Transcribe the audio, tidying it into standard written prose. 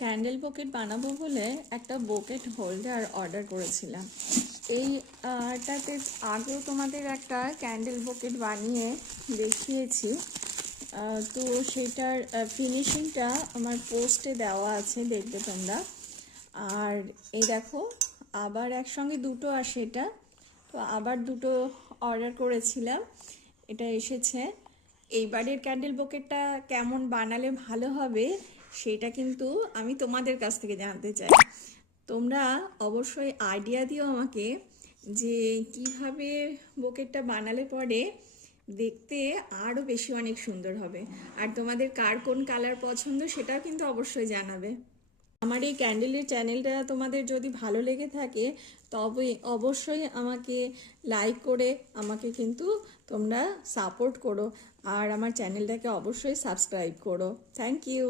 Candle bucket বানাবো বলে একটা বকেট হোল্ডার অর্ডার করেছিলাম। এইটাতে আগেও তোমাদের একটা ক্যান্ডেল বকেট বানিয়ে দেখিয়েছি। তো সেটার ফিনিশিংটা আমার পোস্টে দেওয়া আছে, দেখবে তোমরা। আর এই দেখো, আবার একসঙ্গে দুটো আসে এটা। তো আবার দুটো অর্ডার করেছিলাম, এটা এসেছে। এইবারের ক্যান্ডেল বকেটটা কেমন বানালে ভালো হবে সেটা কিন্তু আমি তোমাদের কাছ থেকে জানতে চাই। তোমরা অবশ্যই আইডিয়া দিও আমাকে যে কিভাবে বকেটটা বানালে পরে দেখতে আরও বেশি অনেক সুন্দর হবে। আর তোমাদের কার কোন কালার পছন্দ সেটাও কিন্তু অবশ্যই জানাবে। আমার এই ক্যান্ডেলের চ্যানেলটা তোমাদের যদি ভালো লেগে থাকে তবে অবশ্যই আমাকে লাইক করে আমাকে কিন্তু তোমরা সাপোর্ট করো, আর আমার চ্যানেলটাকে অবশ্যই সাবস্ক্রাইব করো। Thank you.